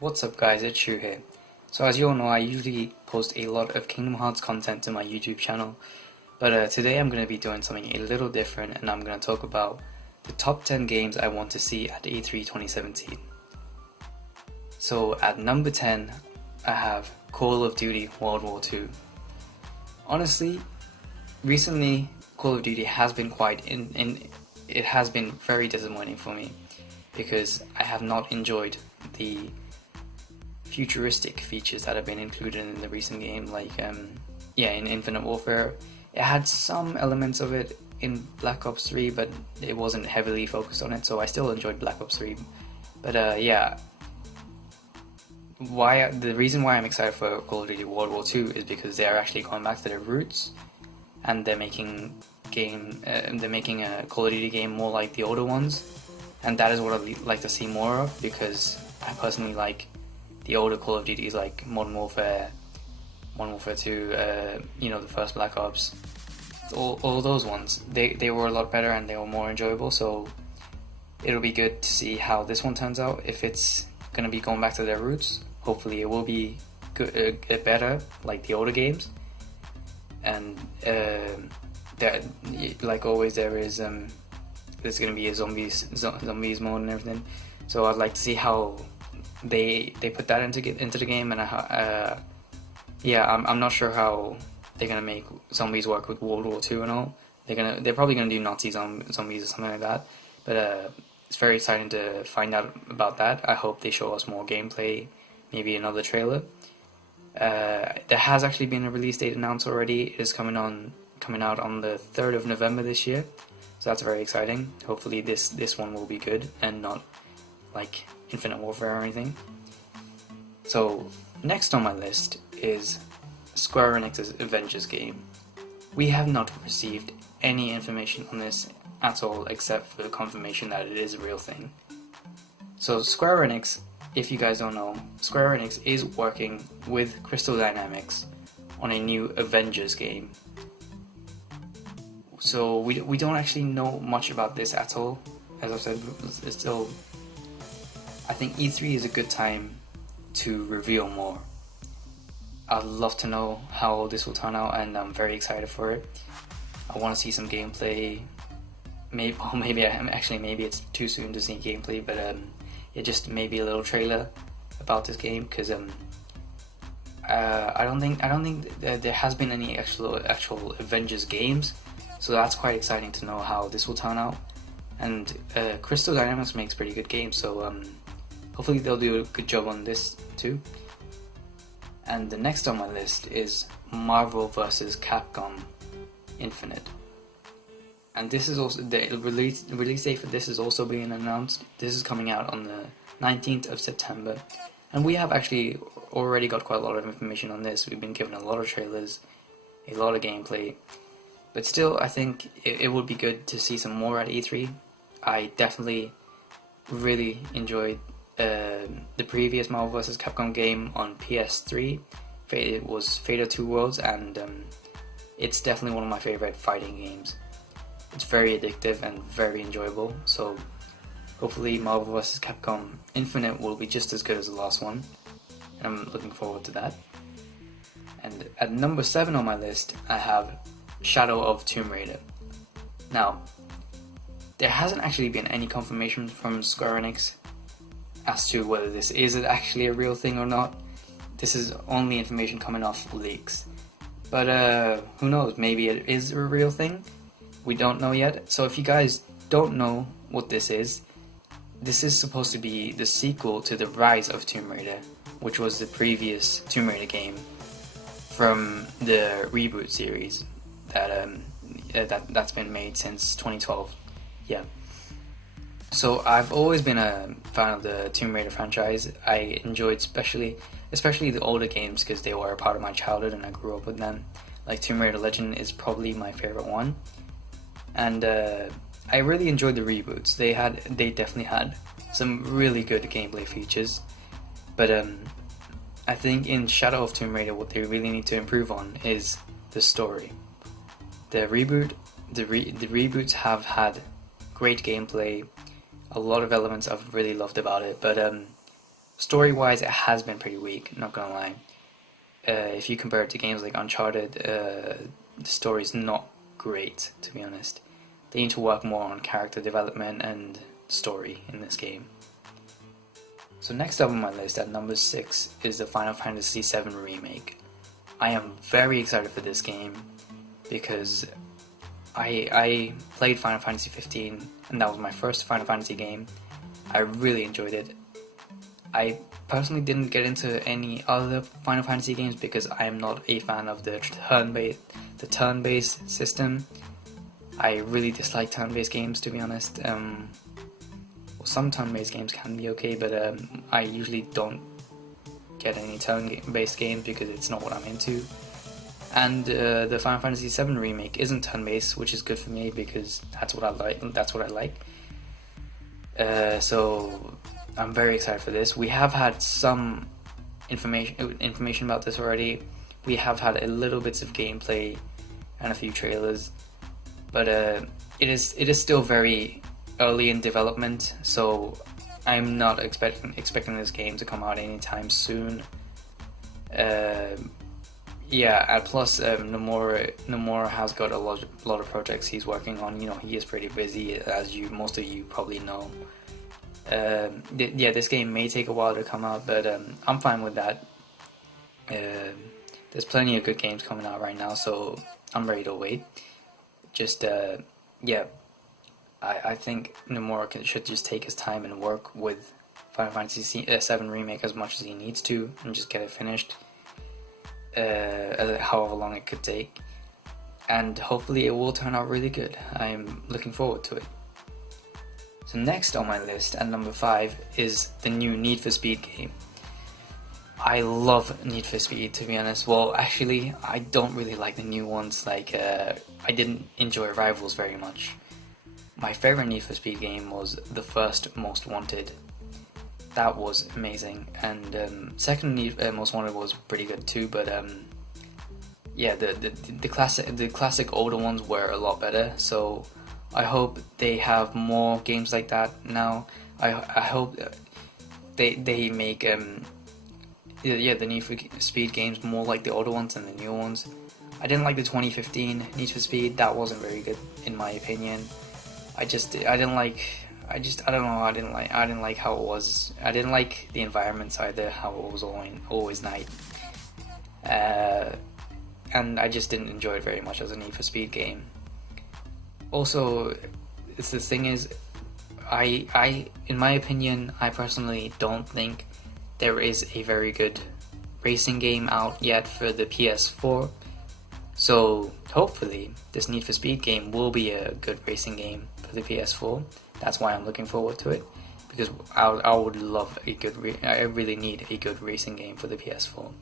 What's up guys, it's Shu here. So as you all know, I usually post a lot of Kingdom Hearts content to my YouTube channel, but today I'm going to be doing something a little different, and I'm going to talk about the top 10 games I want to see at E3 2017. So at number 10, I have Call of Duty World War II. Honestly, recently Call of Duty has been it has been very disappointing for me, because I have not enjoyed the futuristic features that have been included in the recent game, like in Infinite Warfare. It had some elements of it in Black Ops 3, but it wasn't heavily focused on it, so I still enjoyed Black Ops 3. But the reason why I'm excited for Call of Duty World War II is because they are actually going back to their roots, and they're making a Call of Duty game more like the older ones, and that is what I'd like to see more of, because I personally like the older Call of Duties like Modern Warfare 2, the first Black Ops, all those ones. They were a lot better and they were more enjoyable, so it'll be good to see how this one turns out. If it's going to be going back to their roots, hopefully it will be good, better like the older games. And like always, there's going to be a zombies mode and everything, so I'd like to see how they put that into the game. And I'm not sure how they're gonna make zombies work with World War II and all. They're probably gonna do Nazi zombies or something like that. But it's very exciting to find out about that. I hope they show us more gameplay, maybe another trailer. There has actually been a release date announced already. It is coming out on the 3rd of November this year, so that's very exciting. Hopefully this one will be good and not like Infinite Warfare or anything. So next on my list is Square Enix's Avengers game. We have not received any information on this at all, except for the confirmation that it is a real thing. So Square Enix, if you guys don't know, Square Enix is working with Crystal Dynamics on a new Avengers game. So we don't actually know much about this at all. As I've said, it's still, I think E3 is a good time to reveal more. I'd love to know how this will turn out, and I'm very excited for it. I want to see some gameplay. Maybe it's too soon to see gameplay, but just maybe a little trailer about this game, because I don't think there has been any actual Avengers games, so that's quite exciting to know how this will turn out. And Crystal Dynamics makes pretty good games, so hopefully they'll do a good job on this too. And the next on my list is Marvel vs. Capcom Infinite. And this is also, the release date for this is also being announced. This is coming out on the 19th of September. And we have actually already got quite a lot of information on this. We've been given a lot of trailers, a lot of gameplay. But still, I think it would be good to see some more at E3. I definitely really enjoyed the previous Marvel vs. Capcom game on PS3. It was Fatal 2 Worlds, and it's definitely one of my favorite fighting games. It's very addictive and very enjoyable, so hopefully Marvel vs. Capcom Infinite will be just as good as the last one, and I'm looking forward to that. And at number 7 on my list, I have Shadow of Tomb Raider. Now, there hasn't actually been any confirmation from Square Enix as to whether this is actually a real thing or not. This is only information coming off leaks. But who knows, maybe it is a real thing. We don't know yet. So if you guys don't know what this is supposed to be the sequel to The Rise of Tomb Raider, which was the previous Tomb Raider game from the reboot series that's been made since 2012. Yeah. So I've always been a fan of the Tomb Raider franchise. I enjoyed especially the older games, because they were a part of my childhood and I grew up with them. Like Tomb Raider Legend is probably my favorite one, and I really enjoyed the reboots. They definitely had some really good gameplay features, but I think in Shadow of Tomb Raider what they really need to improve on is the story. The reboots have had great gameplay, a lot of elements I've really loved about it, but Story-wise, it has been pretty weak, not gonna lie. If you compare it to games like Uncharted, the story's not great, to be honest. They need to work more on character development and story in this game. So next up on my list at number 6 is the Final Fantasy VII Remake. I am very excited for this game because I played Final Fantasy 15 and that was my first Final Fantasy game. I really enjoyed it. I personally didn't get into any other Final Fantasy games because I am not a fan of the turn-based system. I really dislike turn-based games, to be honest. Some turn-based games can be okay, but I usually don't get any turn-based games because it's not what I'm into. And the Final Fantasy VII Remake isn't turn-based, which is good for me because that's what I like. So I'm very excited for this. We have had some information about this already. We have had a little bits of gameplay and a few trailers, but it is still very early in development, so I'm not expecting this game to come out anytime soon. Plus Nomura has got a lot of projects he's working on. You know, he is pretty busy, as most of you probably know. This game may take a while to come out, but I'm fine with that. There's plenty of good games coming out right now, so I'm ready to wait. I think Nomura should just take his time and work with Final Fantasy VII Remake as much as he needs to, and just get it finished, however long it could take. And hopefully it will turn out really good. I'm looking forward to it. So next on my list at number 5 is the new Need for Speed game. I love Need for Speed, to be honest. Well, actually, I don't really like the new ones. I didn't enjoy Rivals very much. My favorite Need for Speed game was the first Most Wanted. That was amazing, and second Most Wanted was pretty good too. But the classic older ones were a lot better. So I hope they have more games like that now. I hope they make the Need for Speed games more like the older ones than the new ones. I didn't like the 2015 Need for Speed. That wasn't very good in my opinion. I didn't like how it was. I didn't like the environments either, how it was always night. And I just didn't enjoy it very much as a Need for Speed game. Also, the thing is, in my opinion, I personally don't think there is a very good racing game out yet for the PS4. So hopefully this Need for Speed game will be a good racing game for the PS4. That's why I'm looking forward to it, because I would love I really need a good racing game for the PS4,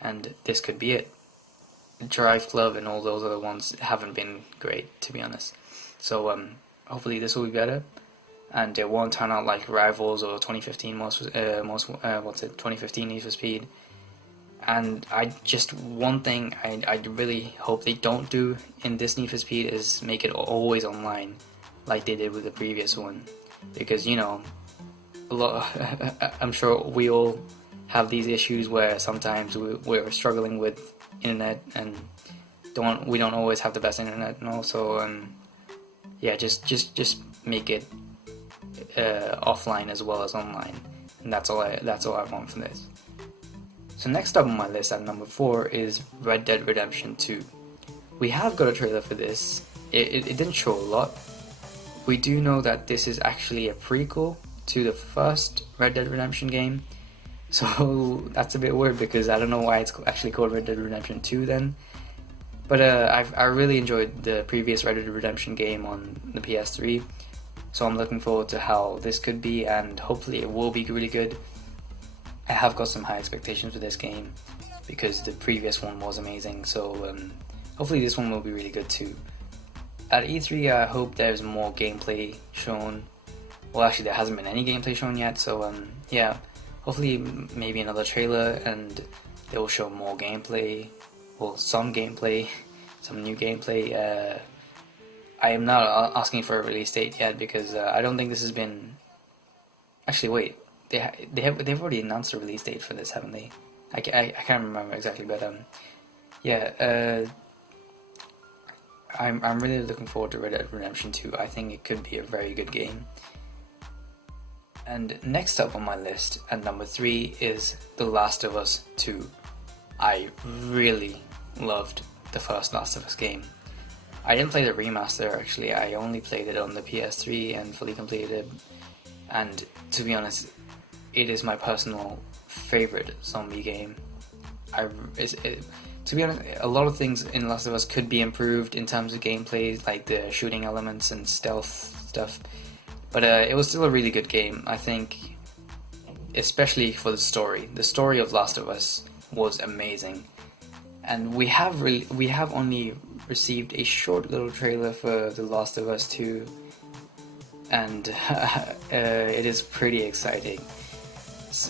and this could be it. Drive Club and all those other ones haven't been great, to be honest. So hopefully this will be better, and it won't turn out like Rivals or 2015 2015 Need for Speed. And one thing I really hope they don't do in this Need for Speed is make it always online, like they did with the previous one, because I'm sure we all have these issues where sometimes we're struggling with internet and we don't always have the best internet, and also just make it offline as well as online, and that's all I want from this. So next up on my list at number 4 is Red Dead Redemption 2. We have got a trailer for this. It didn't show a lot. We do know that this is actually a prequel to the first Red Dead Redemption game. So that's a bit weird because I don't know why it's actually called Red Dead Redemption 2 then. But I really enjoyed the previous Red Dead Redemption game on the PS3. So I'm looking forward to how this could be, and hopefully it will be really good. I have got some high expectations for this game because the previous one was amazing, so hopefully this one will be really good too. At E3 I hope there's more gameplay shown. Well, actually there hasn't been any gameplay shown yet, so hopefully maybe another trailer and they will show more gameplay, well, some gameplay, some new gameplay. I am not asking for a release date yet because I don't think this has been... Actually wait, they've already announced the release date for this, haven't they? I can't remember exactly, but yeah. I'm really looking forward to Red Dead Redemption 2. I think it could be a very good game. And next up on my list at number 3 is The Last of Us 2. I really loved the first Last of Us game. I didn't play the remaster actually, I only played it on the PS3 and fully completed it. And to be honest, it is my personal favorite zombie game. To be honest, a lot of things in Last of Us could be improved in terms of gameplay, like the shooting elements and stealth stuff. But it was still a really good game, I think, especially for the story. The story of Last of Us was amazing. And we have only received a short little trailer for The Last of Us 2. And it is pretty exciting.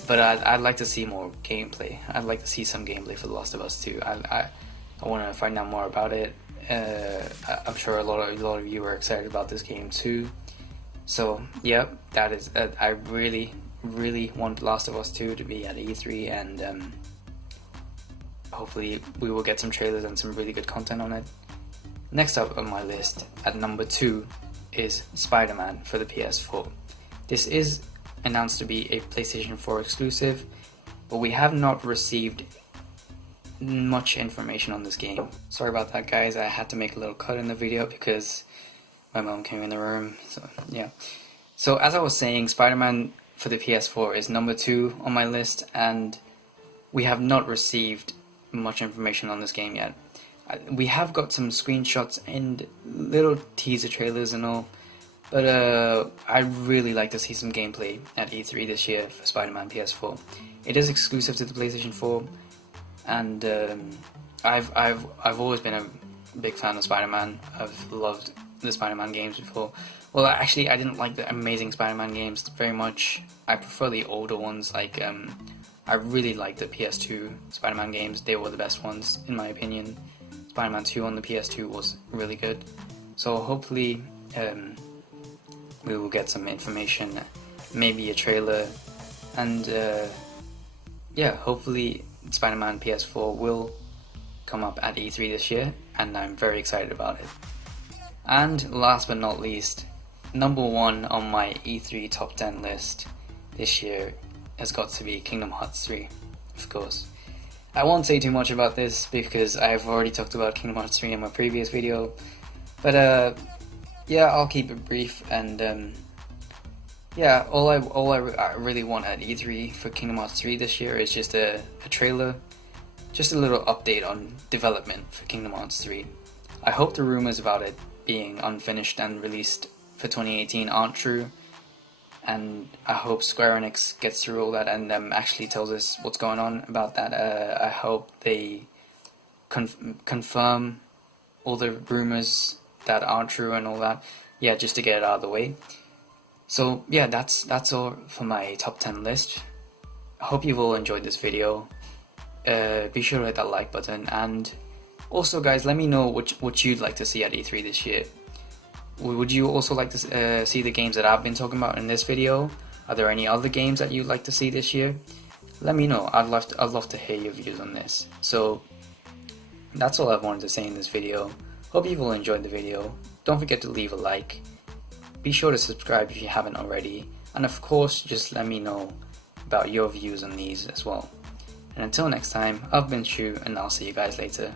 But I'd like to see more gameplay. I'd like to see some gameplay for The Last of Us 2. I want to find out more about it. I'm sure a lot of you are excited about this game too. So yeah, that is. I really want The Last of Us 2 to be at E3, and hopefully we will get some trailers and some really good content on it. Next up on my list at number 2 is SpiderMan for the PS4. This is announced to be a PlayStation 4 exclusive, but we have not received much information on this game. Sorry about that, guys. I had to make a little cut in the video because my mom came in the room. So yeah. So as I was saying, Spider-Man for the PS4 is number 2 on my list, and we have not received much information on this game yet. We have got some screenshots and little teaser trailers and all, but I'd really like to see some gameplay at E3 this year for Spider-Man PS4. It is exclusive to the PlayStation 4, and I've always been a big fan of Spider-Man. I've loved the Spider-Man games before. Well, actually, I didn't like the Amazing Spider-Man games very much. I prefer the older ones. Like I really liked the PS2 Spider-Man games. They were the best ones in my opinion. Spider-Man 2 on the PS2 was really good. So hopefully we will get some information, maybe a trailer, and yeah, hopefully Spider-Man PS4 will come up at E3 this year, and I'm very excited about it. And last but not least, number 1 on my E3 top 10 list this year has got to be Kingdom Hearts 3, of course. I won't say too much about this because I've already talked about Kingdom Hearts 3 in my previous video, but yeah, I'll keep it brief. And yeah, all I really want at E3 for Kingdom Hearts 3 this year is just a trailer, just a little update on development for Kingdom Hearts 3. I hope the rumors about it being unfinished and released for 2018 aren't true, and I hope Square Enix gets through all that and actually tells us what's going on about that. I hope they confirm all the rumors that aren't true and all that. Yeah, just to get it out of the way. So yeah, that's all for my top 10 list. I hope you've all enjoyed this video. Be sure to hit that like button, and also guys, let me know what you'd like to see at E3 this year. Would you also like to see the games that I've been talking about in this video? Are there any other games that you'd like to see this year? Let me know. I'd love to hear your views on this. So that's all I wanted to say in this video. Hope you've all enjoyed the video. Don't forget to leave a like. Be sure to subscribe if you haven't already. And of course, just let me know about your views on these as well. And until next time, I've been Shu, and I'll see you guys later.